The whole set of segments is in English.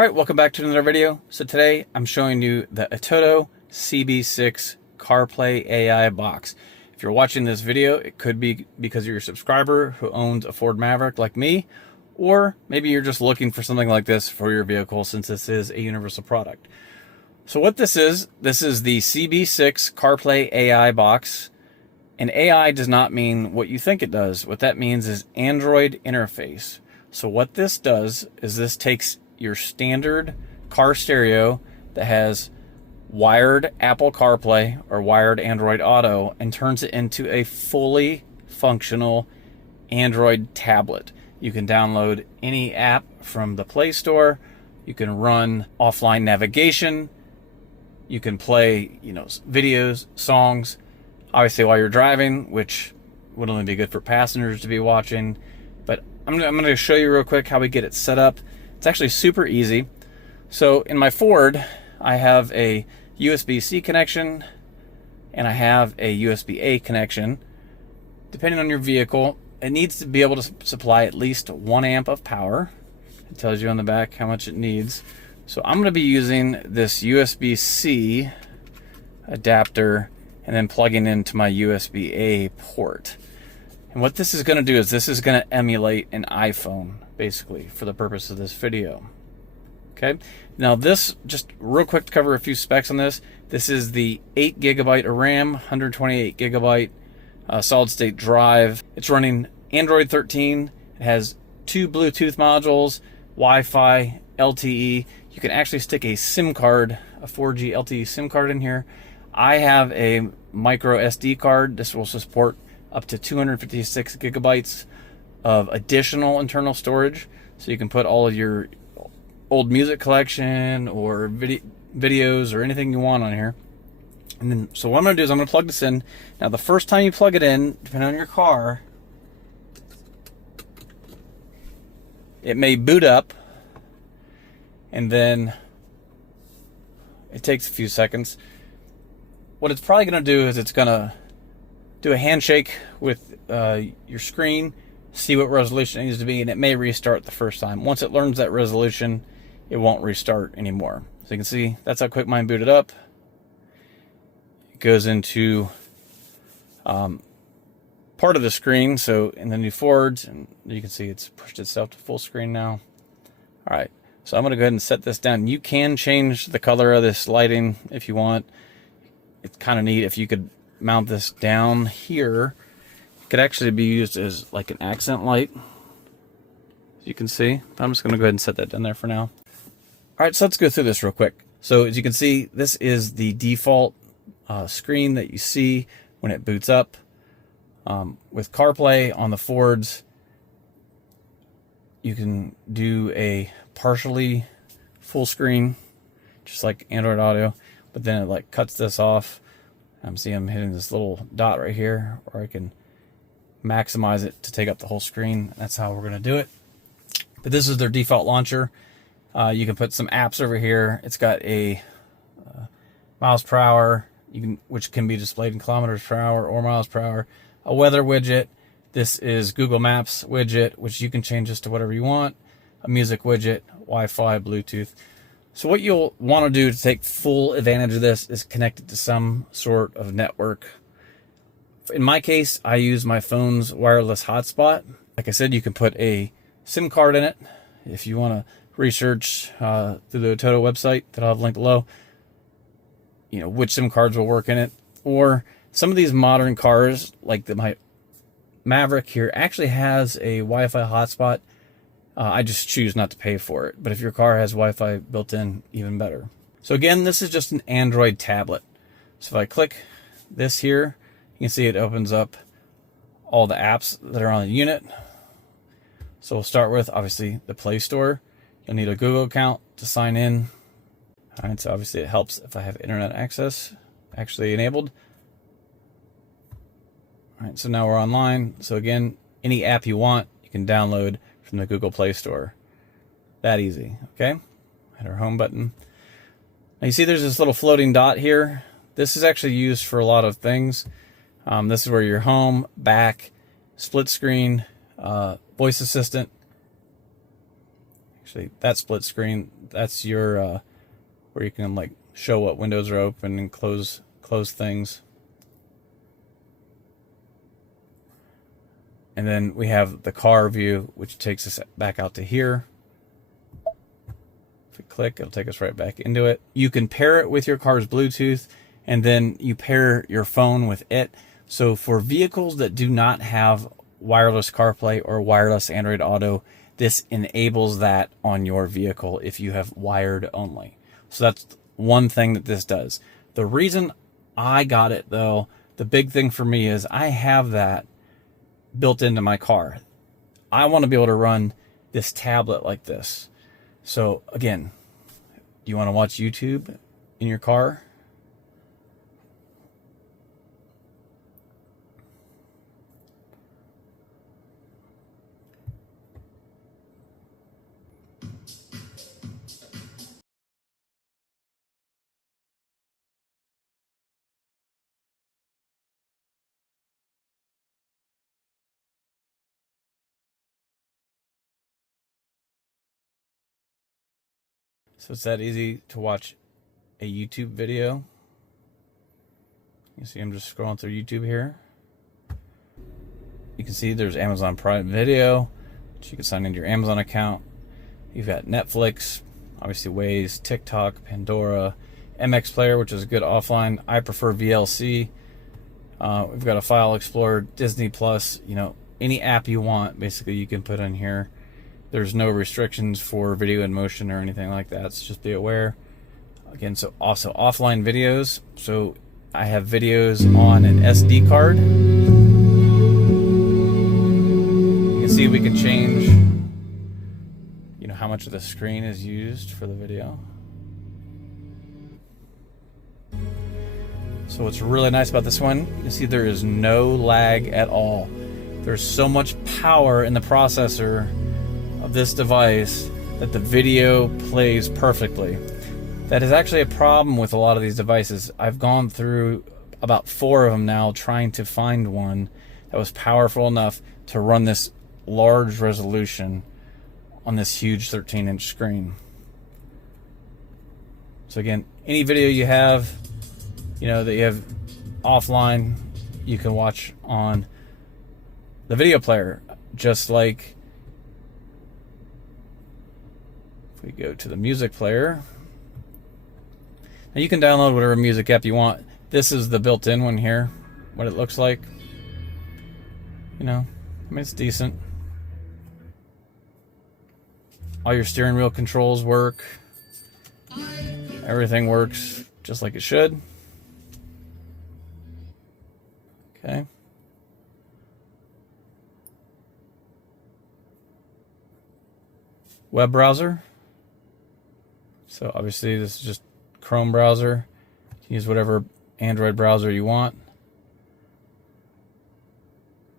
Alright, welcome back to another video. So today I'm showing you the ATOTO CB6 CarPlay AI box. If you're watching this video, it could be because you're a subscriber who owns a Ford Maverick like me, or maybe you're just looking for something like this for your vehicle since this is a universal product. So what this is the CB6 CarPlay AI box. And AI does not mean what you think it does. What that means is Android interface. So what this does is this takes your standard car stereo that has wired Apple CarPlay or wired Android Auto and turns it into a fully functional Android tablet. You can download any app from the Play Store. You can run offline navigation. You can play, videos, songs, obviously while you're driving, which would only be good for passengers to be watching. But I'm going to show you real quick how we get it set up. It's actually super easy. So in my Ford, I have a USB-C connection and I have a USB-A connection. Depending on your vehicle, it needs to be able to supply at least 1 amp of power. It tells you on the back how much it needs. So I'm going to be using this USB-C adapter and then plugging into my USB-A port. And what this is going to do is this is going to emulate an iPhone, basically, for the purpose of this video. Okay, now this, just real quick to cover a few specs on this. This is the 8 GB of RAM, 128 GB solid state drive. It's running Android 13. It has 2 Bluetooth modules, Wi-Fi, LTE. You can actually stick a SIM card, a 4G LTE SIM card in here. I have a micro SD card. This will support up to 256 gigabytes of additional internal storage. So you can put all of your old music collection or videos or anything you want on here. And then, so what I'm going to do is I'm going to plug this in. Now the first time you plug it in, depending on your car, it may boot up, and then it takes a few seconds. What it's probably going to do is it's going to do a handshake with your screen, see what resolution it needs to be, and it may restart the first time. Once it learns that resolution, it won't restart anymore. So you can see that's how quick mine booted up. It goes into part of the screen. So in the new Fords, and you can see it's pushed itself to full screen now. All right, so I'm going to go ahead and set this down. You can change the color of this lighting if you want. It's kind of neat if you could mount this down here. It could actually be used as like an accent light, as you can see. But I'm just going to go ahead and set that down there for now. All right, so let's go through this real quick. So as you can see, this is the default screen that you see when it boots up. With CarPlay on the Fords, you can do a partially full screen, just like Android Auto, but then it like cuts this off. See, I'm hitting this little dot right here, or I can maximize it to take up the whole screen. That's how we're going to do it. But this is their default launcher. You can put some apps over here. It's got a miles per hour, which can be displayed in kilometers per hour or miles per hour. A weather widget. This is Google Maps widget, which you can change this to whatever you want. A music widget, Wi-Fi, Bluetooth. So what you'll want to do to take full advantage of this is connect it to some sort of network. In my case, I use my phone's wireless hotspot. Like I said, you can put a SIM card in it. If you want to research through the ATOTO website that I'll have linked below, which SIM cards will work in it. Or some of these modern cars, like my Maverick here, actually has a Wi-Fi hotspot. I just choose not to pay for it. But if your car has Wi-Fi built in, even better. So again, this is just an Android tablet. So if I click this here, you can see it opens up all the apps that are on the unit. So we'll start with, obviously, the Play Store. You'll need a Google account to sign in. All right, so obviously it helps if I have internet access actually enabled. All right, so now we're online. So again, any app you want, you can download from the Google Play Store. That easy, okay? Hit our home button. Now you see there's this little floating dot here. This is actually used for a lot of things. This is where your home, back, split screen, voice assistant. Actually, that split screen, that's your where you can like show what windows are open and close things. And then we have the car view, which takes us back out to here. If we click, it'll take us right back into it. You can pair it with your car's Bluetooth, and then you pair your phone with it. So for vehicles that do not have wireless CarPlay or wireless Android Auto, this enables that on your vehicle if you have wired only. So that's one thing that this does. The reason I got it though, the big thing for me is I have that built into my car. I want to be able to run this tablet like this. So again, do you want to watch YouTube in your car? So it's that easy to watch a YouTube video. You see I'm just scrolling through YouTube here. You can see there's Amazon Prime Video, which you can sign into your Amazon account. You've got Netflix, obviously Waze, TikTok, Pandora, MX Player, which is good offline. I prefer VLC. We've got a File Explorer, Disney Plus, you know, any app you want, basically you can put in here. There's no restrictions for video in motion or anything like that, so just be aware. Again, so also offline videos. So I have videos on an SD card. You can see we can change, you know, how much of the screen is used for the video. So what's really nice about this one, you can see there is no lag at all. There's so much power in the processor of this device that the video plays perfectly. That is actually a problem with a lot of these devices. I've gone through about 4 of them now trying to find one that was powerful enough to run this large resolution on this huge 13-inch screen. So again, any video you have, you know, that you have offline, you can watch on the video player, just like if we go to the music player. Now you can download whatever music app you want. This is the built-in one here, what it looks like. You know, I mean, it's decent. All your steering wheel controls work. Everything works just like it should. Okay. Web browser. So obviously this is just Chrome browser. Use whatever Android browser you want.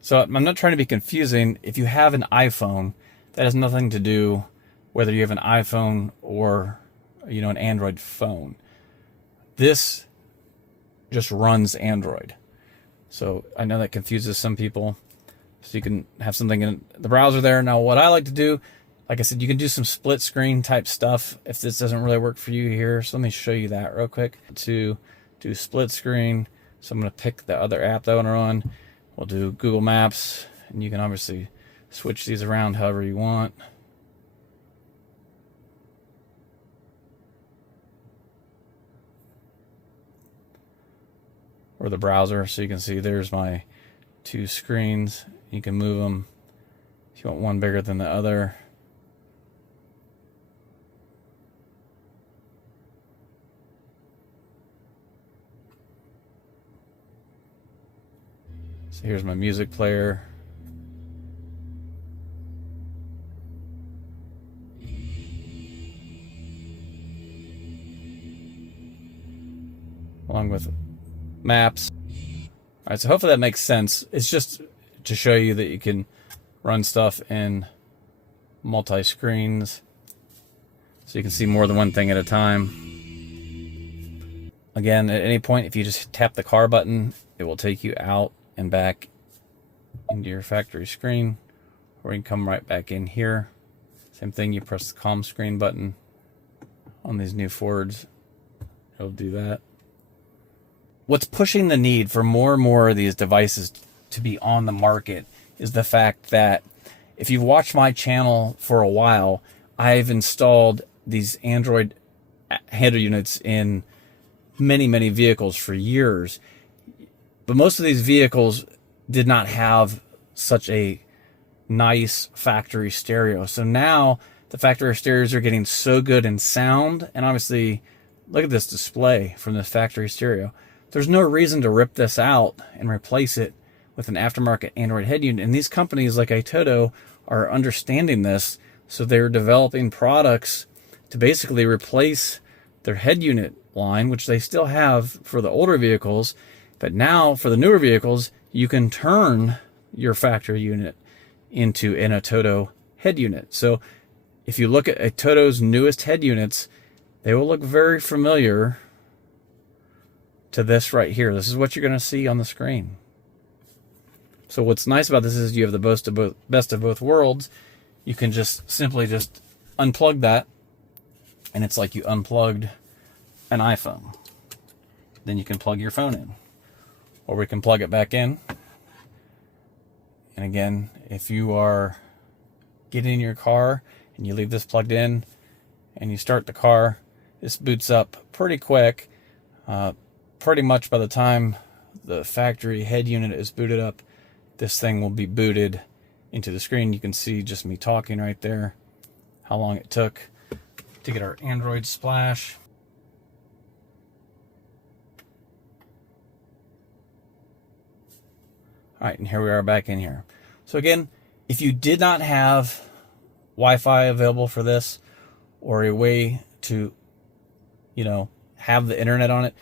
So I'm not trying to be confusing. If you have an iPhone, that has nothing to do whether you have an iPhone or, you know, an Android phone. This just runs Android. So I know that confuses some people. So you can have something in the browser there. Now what I like to do, like I said, you can do some split screen type stuff if this doesn't really work for you here. So let me show you that real quick. To do split screen, so I'm going to pick the other app that I want to run. We'll do Google Maps, and you can obviously switch these around however you want. Or the browser, so you can see there's my 2 screens. You can move them if you want one bigger than the other. So here's my music player. Along with maps. All right, so hopefully that makes sense. It's just to show you that you can run stuff in multi-screens, so you can see more than one thing at a time. Again, at any point, if you just tap the car button, it will take you out and back into your factory screen, or you can come right back in here. Same thing, you press the calm screen button on these new Fords, it'll do that. What's pushing the need for more and more of these devices to be on the market is the fact that if you've watched my channel for a while, I've installed these Android header units in many, many vehicles for years. But most of these vehicles did not have such a nice factory stereo. So now the factory stereos are getting so good in sound, and obviously look at this display from this factory stereo. There's no reason to rip this out and replace it with an aftermarket Android head unit. And these companies like ATOTO are understanding this, so they're developing products to basically replace their head unit line, which they still have for the older vehicles. But now for the newer vehicles, you can turn your factory unit into an ATOTO head unit. So if you look at ATOTO's newest head units, they will look very familiar to this right here. This is what you're going to see on the screen. So what's nice about this is you have the best of both worlds. You can just simply just unplug that, and it's like you unplugged an iPhone. Then you can plug your phone in, or we can plug it back in. And again, if you are getting in your car and you leave this plugged in and you start the car, this boots up pretty quick. Pretty much by the time the factory head unit is booted up, this thing will be booted into the screen. You can see just me talking right there, how long it took to get our Android splash. All right, and here we are back in here. So again, if you did not have Wi-Fi available for this, or a way to, have the internet on it,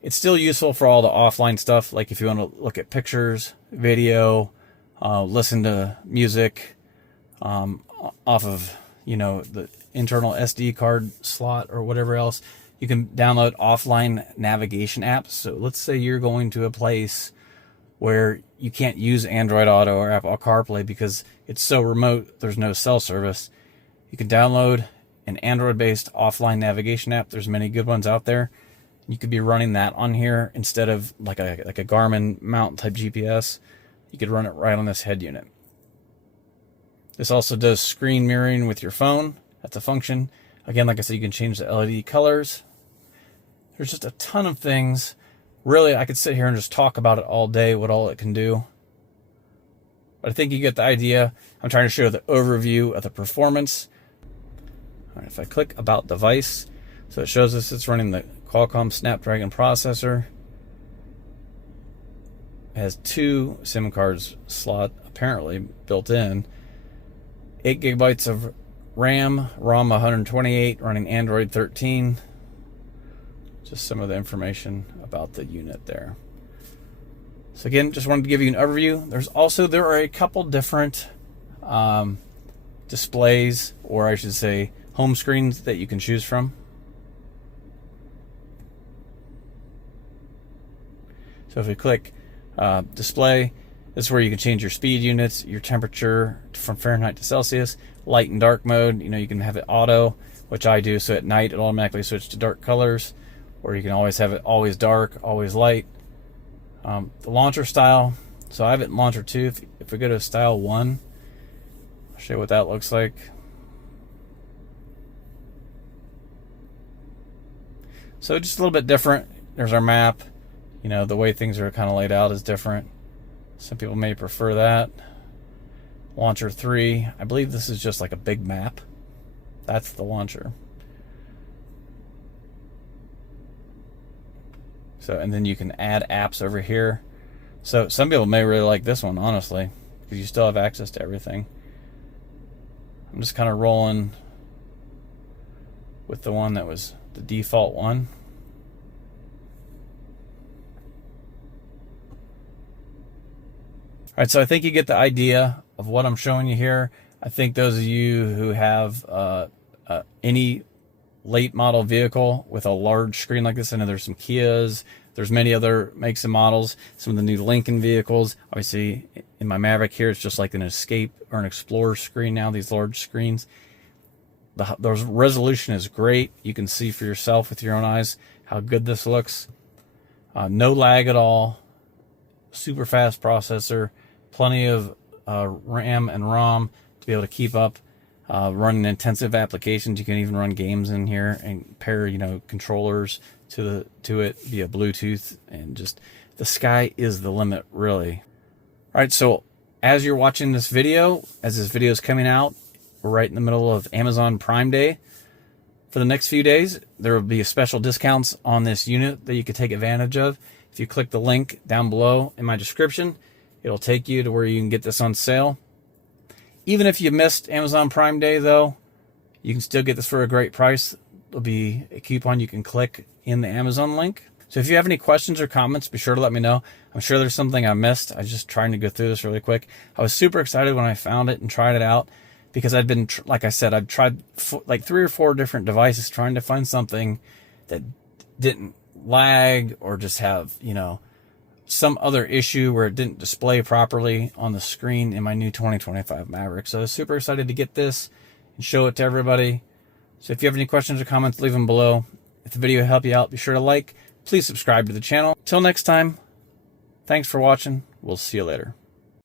it's still useful for all the offline stuff. Like if you want to look at pictures, video, listen to music off of, the internal SD card slot or whatever else. You can download offline navigation apps. So let's say you're going to a place where you can't use Android Auto or Apple CarPlay because it's so remote, there's no cell service. You can download an Android-based offline navigation app. There's many good ones out there. You could be running that on here instead of like a Garmin mount type GPS. You could run it right on this head unit. This also does screen mirroring with your phone. That's a function. Again, like I said, you can change the LED colors. There's just a ton of things. Really, I could sit here and just talk about it all day, what all it can do. But I think you get the idea. I'm trying to show the overview of the performance. All right, if I click About Device, so it shows us it's running the Qualcomm Snapdragon processor. It has 2 SIM cards slot apparently built in. 8 gigabytes of RAM, ROM 128, running Android 13. Just some of the information about the unit there. So again, just wanted to give you an overview. There are a couple different displays, or I should say home screens, that you can choose from. So if we click display, this is where you can change your speed units, your temperature from Fahrenheit to Celsius, light and dark mode. You can have it auto, which I do, so at night it automatically switches to dark colors, or you can always have it always dark, always light. The launcher style, so I have it in launcher 2. If we go to style 1, I'll show you what that looks like. So just a little bit different. There's our map. The way things are kind of laid out is different. Some people may prefer that. Launcher 3, I believe this is just like a big map. That's the launcher. So, and then you can add apps over here. So some people may really like this one, honestly, because you still have access to everything. I'm just kind of rolling with the one that was the default one. All right, so I think you get the idea of what I'm showing you here. I think those of you who have any late model vehicle with a large screen like this, I know there's some Kias, there's many other makes and models, some of the new Lincoln vehicles. Obviously, in my Maverick here, it's just like an Escape or an Explorer screen now, these large screens. The resolution is great. You can see for yourself with your own eyes how good this looks. No lag at all. Super fast processor. Plenty of RAM and ROM to be able to keep up running intensive applications. You can even run games in here and pair, controllers to it via Bluetooth, and just the sky is the limit, really. All right, so as you're watching this video, as this video is coming out, we're right in the middle of Amazon Prime Day. For the next few days, there will be special discounts on this unit that you could take advantage of. If you click the link down below in my description, it'll take you to where you can get this on sale. Even if you missed Amazon Prime Day, though, you can still get this for a great price. There'll be a coupon you can click in the Amazon link. So if you have any questions or comments, be sure to let me know. I'm sure there's something I missed. I was just trying to go through this really quick. I was super excited when I found it and tried it out, because I've been, like I said, I've tried like 3 or 4 different devices trying to find something that didn't lag or just have, some other issue where it didn't display properly on the screen in my new 2025 Maverick. So I was super excited to get this and show it to everybody. So if you have any questions or comments, leave them below. If the video helped you out, be sure to like. Please subscribe to the channel. Till next time, thanks for watching. We'll see you later.